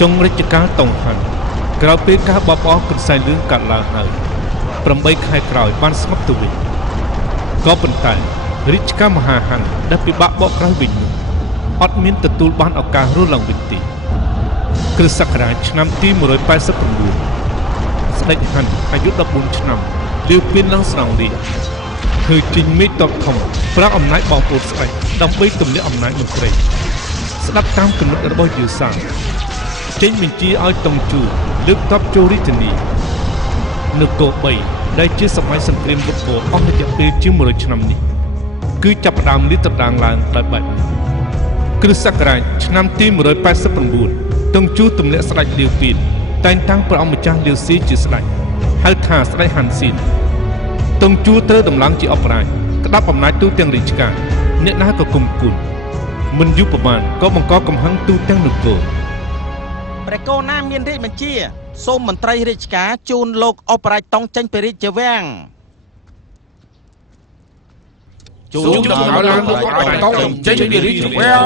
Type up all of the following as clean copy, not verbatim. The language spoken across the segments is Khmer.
จงริจการตรงหันกล่าวเป็นการบอบกันใส่เรื่องการลาหายประใบใครกล่าวบ้านสมัครตัวก็เป็นไตริจการมหาหันได้ไปบักบอกกล่าววิญญาณอดมินตตูบ้านออกการรุ่งลังวิตีคริสต์ศักราชนำที่189สเด็จหันอายุ14 ឆ្នាំเลี้ยวเป็นลังสนองดีคือจริงไม่ตอบคำพระอำนาจบองโปรดใส่ดำไปตุ่มเลี้ยอำนาจอินเตอร์สลับตามกำหนดระบบยูซ่าเจนมินจีเอาตรงจูเลือกทับโจริตนีนึกโกใบได้เชื่อสมัยสังเกตบุกโบออกในจับปีจิ้มมือชนำนี้คือจับดามลิตรดางลางได้ใบคริสต์ศักราชนำที่189ตรงจูตุ่มเลี้ยสไลด์เลี้ยวปีนแต่งตั้งพระอำนาจเลี้ยวซีจีสไลด์ให้ขาสไลด์หันซีนตรงจูเตอร์ดำลังจีออปรายกระดับอำนาจตู้เตียงริชการเนื้อหน้าก็กุมกุลมันยุบประมาณก็มังกรกำหังตู้เตียงหนุกโกประโกน้ำเมียนเรมันเชียส้มมันไตรริชการจูนโลกออปรายต้องจังไปริจแวงจูนโลกออปรายต้องจังไปริจแวง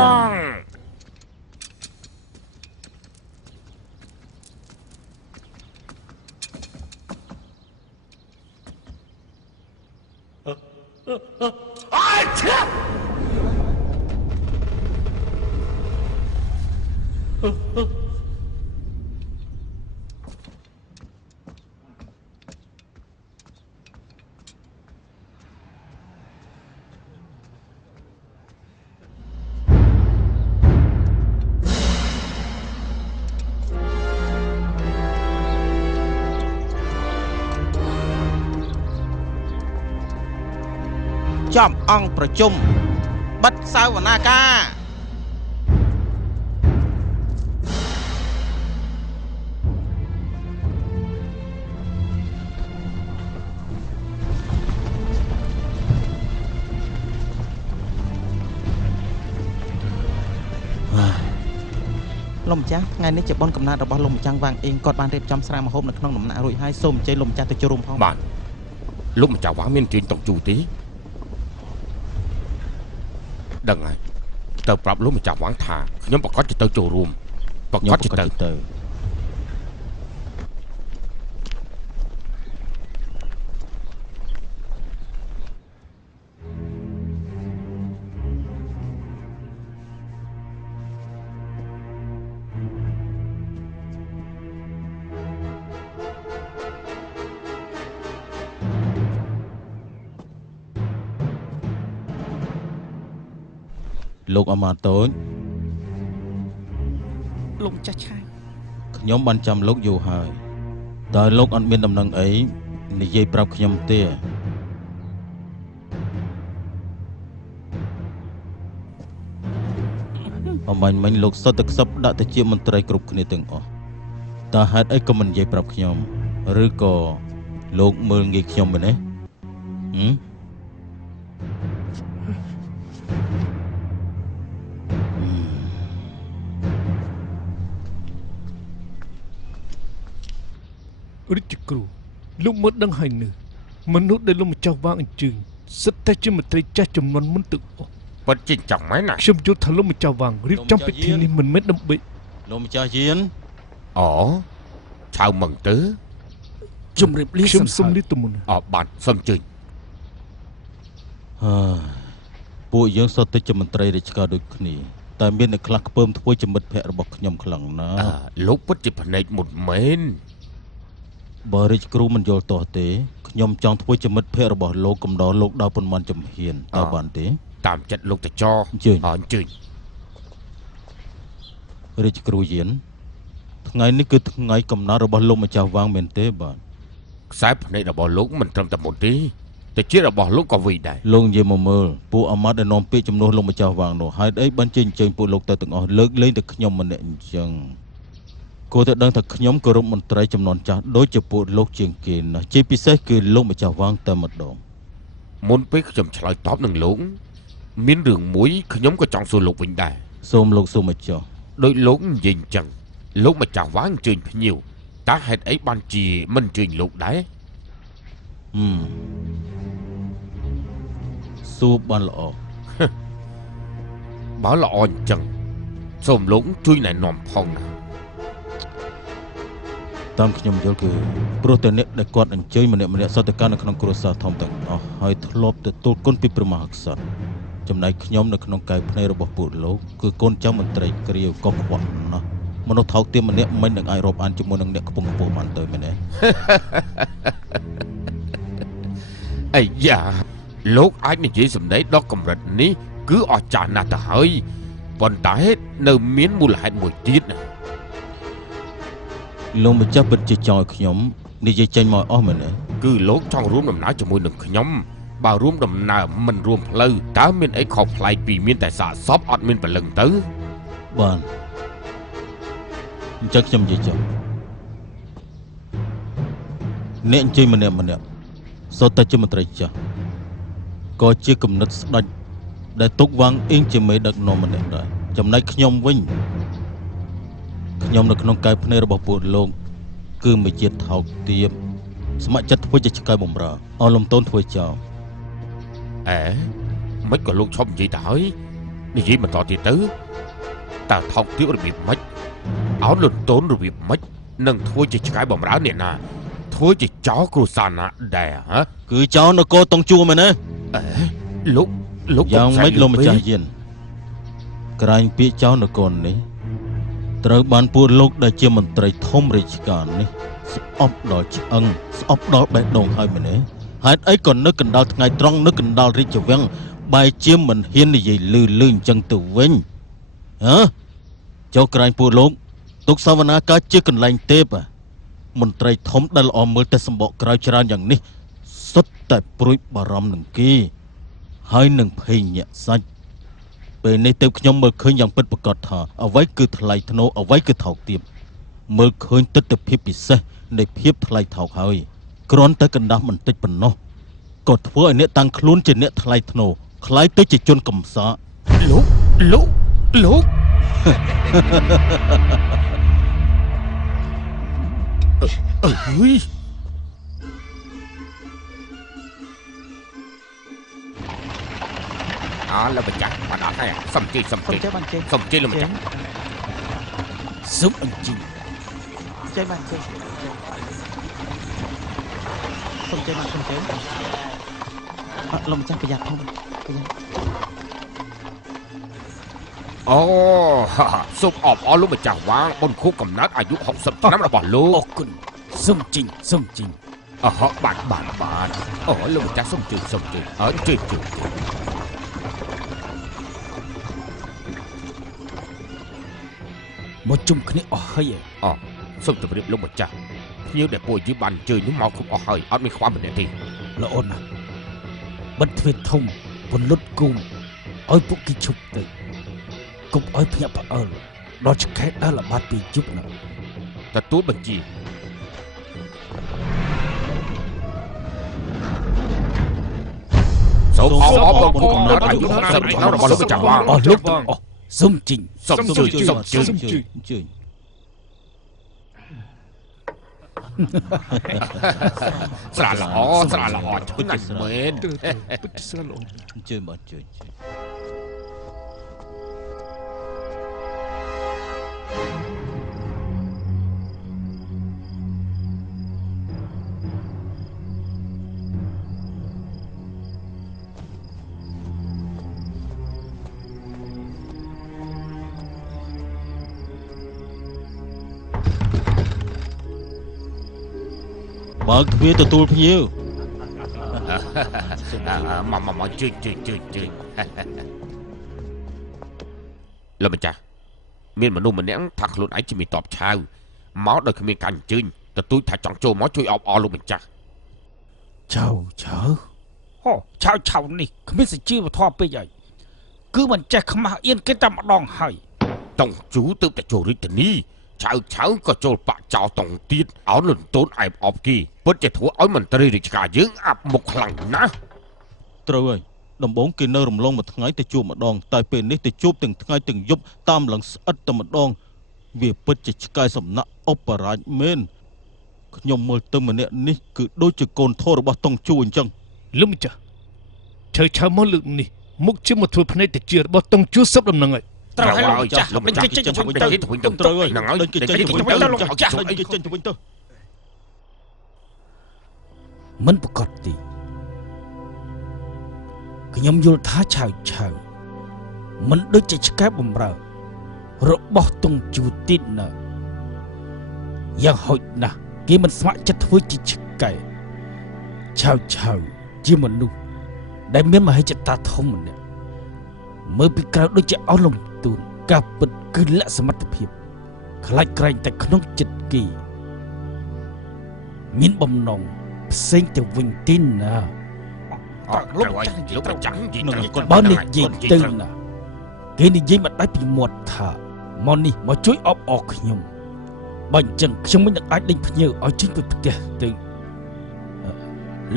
จอมองประชุมบัดสาวนาคาลมจ้าไงนี่จะบอนกำนัดเราบอลลมจังวางเองกอดบานเรียบจำสระมาโฮมในขนมหนุ่มหน้ารุ่ยให้ส้มใจลมจ้าตัวจุรุมห้องบ้านลมจะวางเมียนจีนตกจูตีดังไงเติมปรับลมจะวางถาย้อมปกติจะเติมจูรุมปกติจะเติมលោកអមាតូចលោកចាស់ឆាយខ្ញុំបានចាំលោកយូរហើយតើលោកអត់មានដំណឹងអីនិយាយប្រាប់ខ្ញុំទេអមាញ់មិញលោកសុទ្ធតែខ្សឹបដាក់ទៅជាមន្ត្រីគ្រប់គ្នាទាំងអស់តើហេតុអីក៏មិននិយាយប្រាប់ខ្ញុំឬក៏លោកមើលងាយខ្ញុំមែនទេរិទ្ធគ្រូលោកមើលដឹងហើយនៅមនុស្សដែលលោកម្ចាស់វ៉ាងអញ្ជើញសិតតែជាមន្ត្រីចាស់ចំនួនមុនទឹកអស់ពិតជាចាំមែនណាខ្ញុំយល់ថាលោកម្ចាស់វ៉ាងរៀបចំពិធីនេះមិនមែនដើម្បីលោកម្ចាស់យានអូឆៅមឹងទៅជំរាបលាខ្ញុំសុំនេះទៅមុនបានសុំជើញពួកយើងសុទ្ធតែជាមន្ត្រីរាជការដូចគ្នាតែមានអ្នកខ្លះខ្ពើមធ្វើជាមិត្តភក្តិរបស់ខ្ញុំខ្លាំងណាស់លោកពិតជាភ្នែកមុតមែនបើរាជគ្រូមិនយល់ទាស់ទេខ្ញុំចង់ធ្វើជាមិត្តភក្តិរបស់លោកកំដរលោកដល់ប៉ុន្មានជំហានតើបានទេតាមចិត្តលោកតចអញ្ជើញរាជគ្រូយានថ្ងៃនេះគឺថ្ងៃកំណើតរបស់លោកម្ចាស់វាងមែនទេបាទខ្សែភ្នែករបស់លោកមិនត្រឹមតែមុនទេតែជារបស់លោកក៏វីដែរលោកនិយាយមកមើលពួកអាម៉ាត់ដែលនាំពាក្យជំនួសលោកម្ចាស់វាងនោះហេតុអីបានចេញអញ្ជើញពួកលោកទៅទាំងអស់លើកលែងតែខ្ញុំម្នាក់អញ្ចឹងគួរតែដឹងថាខ្ញុំគោរពមន្ត្រីចំនួនចាស់ដូចជាពួកលោកជាងគេណាជាពិសេសគឺលោកម្ចាស់វាងតែម្ដងមុនពេលខ្ញុំឆ្លើយតបនឹងលោកមានរឿងមួយខ្ញុំក៏ចង់សួរលោកវិញដែរសូមលោកសូមម្ចាស់ដោយលោកនិយាយអញ្ចឹងលោកម្ចាស់វាងអញ្ជើញភ្ញៀវតើហេតុអីបានជាមិនអញ្ជើញលោកដែរសួរបានល្អបើល្អអញ្ចឹងសូមលោកជួយណែនាំផងណា តាមខ្ញុំយល់គឺព្រោះតែអ្នកដែលគាត់អញ្ជើញម្នាក់សតកម្មនៅក្នុងគ្រួសារធំទាំងអស់ហើយធ្លាប់ទទួលគុណពីព្រះមហាក្សត្រចំណែកខ្ញុំនៅក្នុងកាយភ្នែករបស់ពួកលោកគឺកូនចៅមន្ត្រីក្រាវក៏ខ្វក់ណាស់មនុស្សថោកទាបម្នាក់មិននឹងអាចរាប់អានជាមួយនឹងអ្នកខ្ពង់ខ្ពស់បានទៅមែនទេ អាយ៉ាលោកអាចនិយាយសម្ដីដល់កម្រិតនេះគឺអស្ចារ្យណាស់ទៅហើយប៉ុន្តែនៅមានមូលហេតុមួយទៀតណា លោកម្ចាស់ពិតជាចង់ឲ្យខ្ញុំនិយាយចេញមកអស់មែនទេ គឺលោកចង់រួមដំណើរជាមួយនឹងខ្ញុំបើរួមដំណើរមិនរួមផ្លូវតើមានអីខុសប្លែកពីមានតែសាកសពអត់មានព្រលឹងទៅ បានអញ្ចឹងខ្ញុំនិយាយចុះអ្នកអញ្ជើញម្នាក់សុទ្ធតែជាមន្ត្រីចាស់ក៏ជាគំនិតស្ដេចដែលទុកវ៉ាងអៀងជាមេដឹកនាំម្នាក់ដែរចំណែកខ្ញុំវិញខ្ញុំនៅក្នុងកាយភ្នែករបស់ពួកលោកគឺមួយជាតិថោកទាបស្ម័គ្រចិត្តធ្វើជាឆ្កែបំរើអស់លំទោនធ្វើចោល អេមិនក៏លោកឈប់និយាយទៅហើយនិយាយបន្តទៀតទៅតើថោកទាបរបៀបម៉េចអោនលន់តូនរបៀបម៉េចនឹងធ្វើជាឆ្កែបំរើអ្នកណាធ្វើជាចោលគ្រួសារណាដែរហ៎ គឺចោលនគរតុងជួមែនទេ អេលោក យ៉ាងម៉េចលោកម្ចាស់យានក្រែងពាក្យចោលនគរនេះត្រូវបានពួកលោកដែលជាមន្ត្រីធំរាជការនេះស្អប់ដល់ឆ្អឹងស្អប់ដល់បេះដូងហើយមែនទេហេតុអីក៏នៅកណ្ដាលថ្ងៃត្រង់នៅកណ្ដាលរាជវាំងបែរជាមិនហ៊ាននិយាយលឺអញ្ចឹងទៅវិញហ៎ចុះក្រែងពួកលោកទុកសវនាការជាកន្លែងទេពមន្ត្រីធំដែលល្អមើលតែសម្បកក្រៅច្រើនយ៉ាងនេះសុទ្ធតែព្រួយបារម្ភនឹងគេហើយនឹងភ័យញាក់សាច់ពេលនេះទៅខ្ញុំមើលឃើញយ៉ាងពិតប្រាកដថាអ្វីគឺថ្លៃថ្នូរអ្វីគឺថោកទាបមើលឃើញទិដ្ឋភាពពិសេសនៃភាពថ្លៃថោកហើយគ្រាន់តែកណ្ដាស់បន្តិចប៉ុណ្ណោះក៏ធ្វើឲ្យអ្នកតាំងខ្លួនជាអ្នកថ្លៃថ្នូរខ្លាយទៅជាជនកំសាក លោក អើយលោកម្ចាស់បានអត់ហើយសំជិះលោកម្ចាស់ សុំអញ្ជើញចេញបានចេញសុំចេញមកសុំចេញលោកម្ចាស់ប្រយ័ត្នផងប្រយ័ត្ន អូសូមអបអរលោកម្ចាស់វាងបុណ្យខួបកំណើតអាយុ60ឆ្នាំរបស់លោក អរគុណសុំចេញ អហបានអូលោកម្ចាស់សុំជួយអើជួយមកជុំគ្នាអស់ហើយ សូមជម្រាបលោកម្ចាស់ភ្ញៀវដែលពួកយើងបានអញ្ជើញនោះមកគ្រប់អស់ហើយអត់មានខ្វះម្នាក់ទេ ល្អណាស់បិទទ្វារធំពន្លត់គូមឲ្យពួកគេឈប់ទៅកុំឲ្យភ្ញាក់ផ្អើលដល់ឆ្កែដើរល្បាតពីយប់នោះ ទទួលបញ្ជាសូមអបអរគុណកំណើតអាយុ60ឆ្នាំរបស់លោកម្ចាស់វាង អស់លោកទាំងអស់សុំចេញ សូមជួយ ជួយ ស្រាល្អឆ្ងាញ់មែន ពិតស្រឡង ជួយមកជួយ បើកទ្វារទទួលភ្ញៀវ មកជួយលោកម្ចាស់មានមនុស្សម្នាក់ថាខ្លួនឯងជាមានតបឆាវមកដោយគ្មានការអញ្ជើញទទួលថាចង់ចូលមកជួយអបអរលោកម្ចាស់ ឆៅហូឆៅនេះគ្មានសេចក្ដីវធម៌ពេកហើយគឺមិនចេះខ្មាស់អៀនគេតែម្ដងហើយ តុងជូទើបតែចូលរាជធានីឆៅក៏ចូលបាក់ចោលតុងទៀតអោនលន់តូនអែបអបគេពិតជាធ្វើឲ្យមន្ត្រីរាជការយើងអាប់មុខខ្លាំងណាស់ ត្រូវហើយដំបងគេនៅរំលងមួយថ្ងៃទៅជួបម្ដងតែពេលនេះទៅជួបទាំងថ្ងៃទាំងយប់តាមឡើងស្អិតតែម្ដងវាពិតជាឆ្កែសំណាក់អបរាជមែនខ្ញុំមើលទៅម្នាក់នេះគឺដូចជាកូនធររបស់តុងជូអញ្ចឹង លោកម្ចាស់ឆៅមកលើកនេះមុខជាមកធ្វើភ្នែកទៅជារបស់តុងជួសឹបដំណឹងហើយ ត្រូវហើយចាស់លោកមិនចេះទៅវិញទៅ ត្រូវហើយហ្នឹងហើយគេចេញទៅវិញទៅ មិនប្រកបទេខ្ញុំយល់ថាឆៅមិនដូចជាឆ្កែបំរើរបស់តុងជួទីនណាយ៉ាងហោចណាស់គេមិនស្ម័គ្រចិត្តធ្វើជាឆ្កែឆៅជាមនុស្សដែលមានមហិច្ឆតាធំម្នាក់មើលពីក្រៅដូចជាអស់លំទូនការពិតគឺលក្ខសមត្ថភាពខ្លាចក្រែងតែក្នុងចិត្តគេមានបំណងផ្សេងទៅវិញទីណា លោកប្រចាំនិយាយ បើនិយាយទៅណាគេនិយាយមកដៃពីមាត់ថាមកនេះមកជួយអបអរខ្ញុំបើអញ្ចឹងខ្ញុំមិនអាចដេញភ្ញៀវឲ្យចេញពីផ្ទះទៅ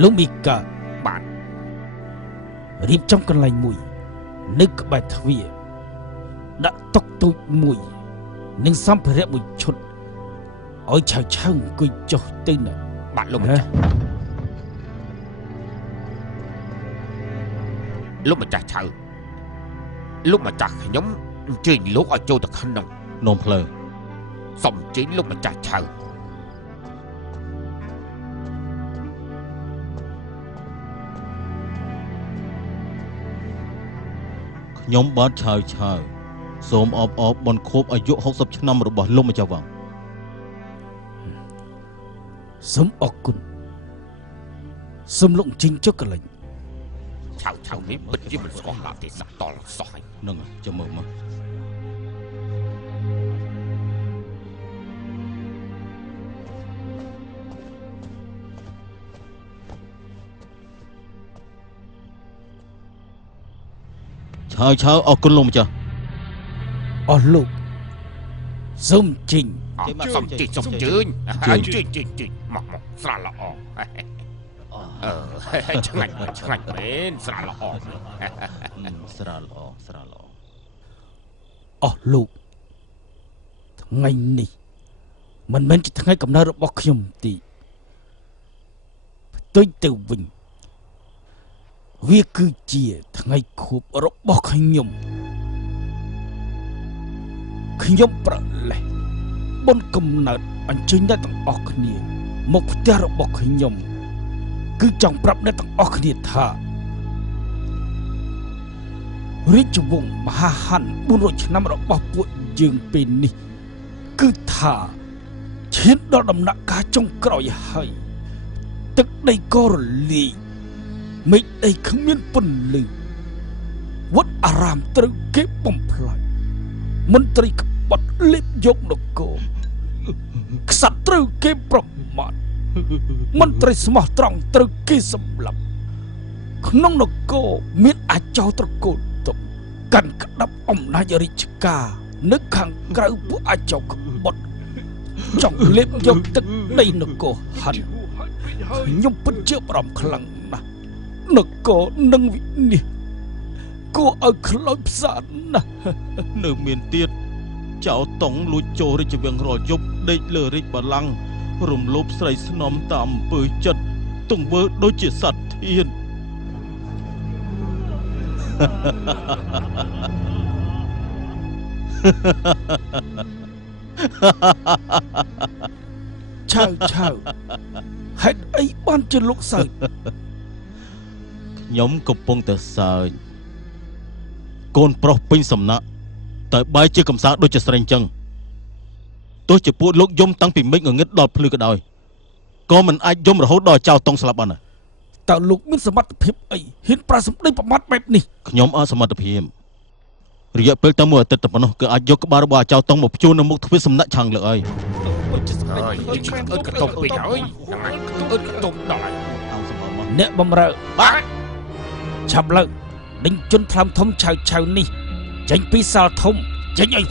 លោកមីកាបាទ រៀបចំកន្លែងមួយនៅក្បែរទ្វារដាក់តុទូចមួយនិងសម្ភារៈមួយឈុតឲ្យឆៅអង្គុយចុះទៅណា បាទលោកម្ចាស់លោកម្ចាស់ឆៅលោកម្ចាស់ខ្ញុំអញ្ជើញលោកឲ្យចូលទៅក្នុង នោមផ្លូវ សូមអញ្ជើញលោកម្ចាស់ឆៅ ខ្ញុំបាទឆៅសូមអបអរបនខួបអាយុ60ឆ្នាំរបស់លោកម្ចាស់វ៉ាង សូមអរគុណសូមលោកជិញចុះកន្លែង ឆៅនេះពិតជាមិនស្គាល់ឡាទេសៈតលសោះហើយ នឹងចាំមើលមកឆៅអរគុណលោកម្ចាស់ អស់លោកសូមជិញ សូមជិញមកស្រាល្អឆ្ងាញ់មែនស្រាល្អ ស្រាល្អ អស់លោកថ្ងៃនេះមិនមែនជាថ្ងៃកំណើតរបស់ខ្ញុំទេផ្ទុយទៅវិញវាគឺជាថ្ងៃខួបរបស់ខ្ញុំប្រលេះបុណ្យកំណើតអញ្ជើញអ្នកទាំងអស់គ្នាមកផ្ទះរបស់ខ្ញុំគឺចង់ប្រាប់អ្នកទាំងអស់គ្នាថារាជវង្សមហាហាន400ឆ្នាំរបស់ពួកយើងពេលនេះគឺថាឈានដល់ដំណាក់កាលចុងក្រោយហើយទឹកដីក៏រលាយមេឃដីគ្មានពន្លឺវត្តអារាមត្រូវគេបំផ្លាញមន្ត្រីក្បត់លេបយកនគរក្សត្រត្រូវគេប្រមាថមន្ត្រីស្មោះត្រង់ត្រូវគេសម្លាប់ក្នុងនគរមានអាចោរត្រកូលទុកកាន់ក្តាប់អំណាចរាជការនៅខាងក្រៅពួកអាចោរក្បត់ចង់លេបយកទឹកដីនគរហិនខ្ញុំពិតជាបារម្ភខ្លាំងណាស់នគរនឹងវិនិច្ឆ័យគួរឲ្យខ្លោចផ្សាណាស់ នៅមានទៀតចៅតុងលួចចូលរាជវាំងរាល់យប់ដេកលើរាជបល្ល័ង្ករំលោភស្រីស្នំតាមអំពើចិត្តទង្វើដូចជាសត្វធាន ឆៅហេតុអីបានជាលោកសើច ខ្ញុំកំពុងតែសើចកូនប្រុសពេញសំណាក់តែបែរជាកំសោដូចជាស្រីអញ្ចឹងទោះជាពួកលោកយំតាំងពីមេឃងងឹតដល់ភ្លឺក៏ដោយក៏មិនអាចយំរហូតដល់ចៅតុងស្លាប់បានដែរ តើលោកមានសមត្ថភាពអីហ៊ានប្រើសម្ដីប្រមាថបែបនេះ ខ្ញុំអត់សមត្ថភាពរយៈពេលតែមួយអាទិត្យតែប៉ុណ្ណោះគឺអាចយកក្បាលរបស់ចៅតុងមកព្យួរនៅមុខទ្វារសំណាក់ឆាំងលើហើយ អើយកតុងពេកហើយហ្នឹងហើយកតុងដល់ហើយ អង្គសម្បល់មក អ្នកបំរើ បាទ ឆាប់ឡើងដេញជន់ថ្លើមធំឆៅនេះចេញពីសាលធំចេញឲ្យ